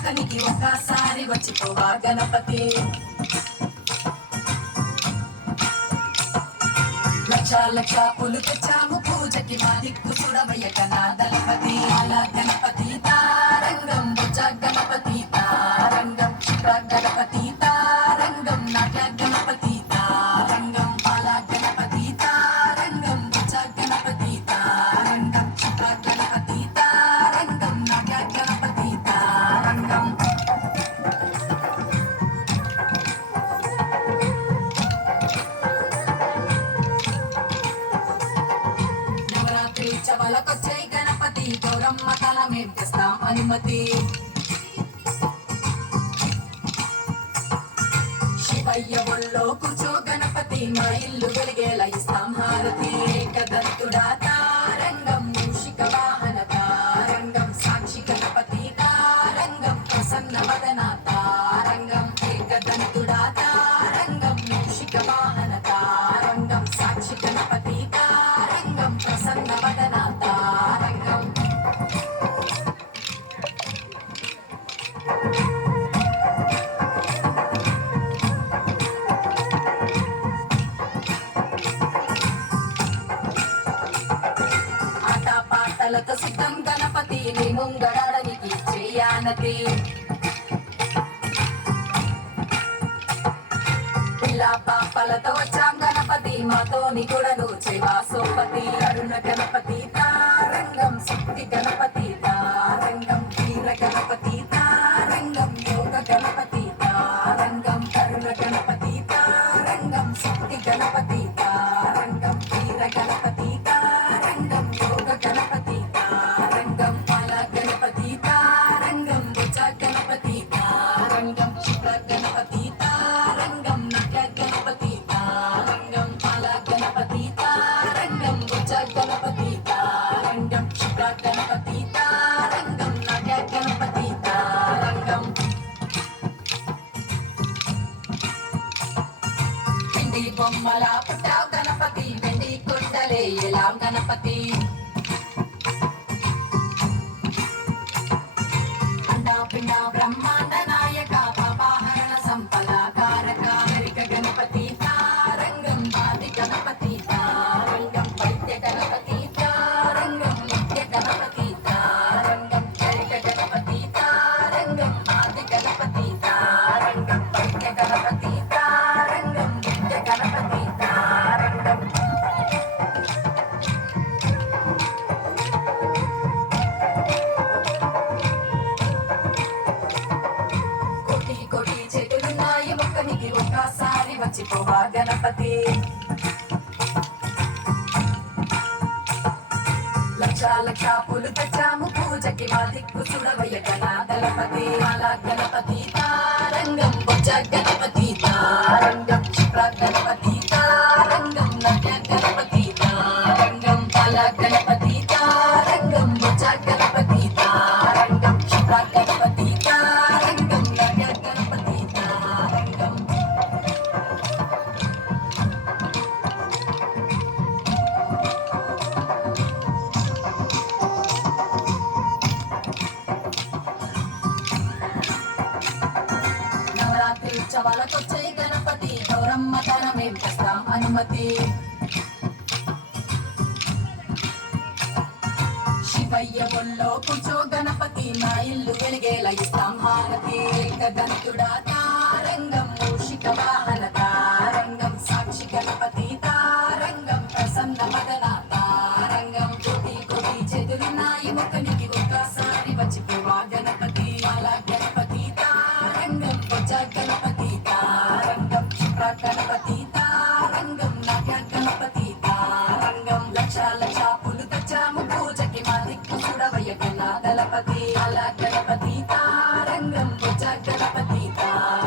మొక్కనికి ఒక్కసారి వచ్చిపోవా గణపతి. లక్ష లక్ష పూలు తెచ్చాము పూజకి మా దిక్కు చూడవయ్య కనాదలపతి. అలా గణపతి తారంగం భుజ గణపతి తారంగం శుక్ర గణపతి తారంగం నాట్య గణపతి తారంగం అలా గణపతి తారంగం భుజ గణపతి తారంగం శుక్ర గణపతి తారంగం నాట్య గణపతి తారంగం. చవలకొచ్చే గణపతి గౌరమ్మ తలమేం తెస్తాం అనుమతి. శివయ్య ఒళ్ళో కూర్చో గణపతి మా ఇల్లు వెలిగేలా ఇస్తాం హారతి. ఏకదంతుడా తారంగం మూషిక వాహన తారంగం సాక్షి గణపతి తారంగం ప్రసన్న వదన తారంగం. ఏకదంతుడా తారంగం మూషిక వాహన తారంగం సాక్షి గణపతి తారంగం ప్రసన్న వదన తారంగం. ఆట పాటలతో సిద్ధం గణపతి నీ ముంగడానికి చేయానతి. పిల్ల పాపలతో వచ్చాం గణపతి మాతోని కూడా నువ్వు చేవా సోపతి. అరుణ గణపతి తారంగం శక్తి గణపతి తారంగం వీర గణపతి తారంగం యోగ గణపతి తారంగం. అరుణ గణపతి తారంగం శక్తి గణపతి తారంగం వీర గణపతి తారంగం యోగ గణపతి తారంగం. అల గణపతి తారంగం భుజ గణపతి తారంగం శుక్ర గణపతి తారంగం నాట్య గణపతి తారంగం. అల గణపతి తారంగం భుజ గణపతి తారంగం శుక్ర గణపతి తారంగం నాట్య గణపతి తారంగం. పిండి బొమ్మల పుట్టావు గణపతి వెండి కుండలే ఎలా గణపతి. అండా పిండ బ్రహ్మాండ నాయక పాపహరణ సంపద కారక. హరిక గణపతి తారంగం ఆది గణపతి తారంగం వైద్య గణపతి తారంగం నిత్య గణపతి తారంగం. హరిక గణపతి తారంగం ఆది గణపతి తారంగం వైద్య గణపతి తారంగం నిత్య గణపతి తారంగం. కోటి కోటి చేతులున్నాయి ఒక్కనికి ఒక్కసారి వచ్చిపోవా గణపతి. లక్ష లక్ష పూలు తెచ్చాము పూజకి మా దిక్కు చూడవయ్య కనాదలపతి. అలా గణపతి తారంగం భుజ గణపతి తారంగం శుక్ర గణపతి తారంగం నాట్య గణపతి తారంగం. అలా గణపతి తారంగం భుజ గణపతి తారంగం శుక్ర గణపతి తారంగం నాట్య గణపతి తారంగం. నవరాత్రి ఉత్సవాలకొచ్చే గణపతి గౌరమ్మ తనమేం తెస్తాం అనుమతి. శివయ్య ఒళ్ళో కూర్చో గణపతి మా ఇల్లు వెలిగేలా ఇస్తాం హారతి. ఏకదంతుడా తారంగం మూషిక వాహన తారంగం సాక్షి గణపతి తారంగం ప్రసన్న వదన తారంగం. కోటి కోటి చేతులున్నాయి మొక్కనికి ఒక్కసారి వచ్చిపోవా గణపతి. అలా గణపతి తారంగం భుజ గణపతి తారంగం శుక్ర గణపతి తారంగం నాట్య గణపతి తారంగం. లక్ష లక్ష పూలు తెచ్చాము పూజకి మా దిక్కు చూడవయ్య కనాదలపతి. అలా గణపతి తారంగం భుజ గణపతి తారంగం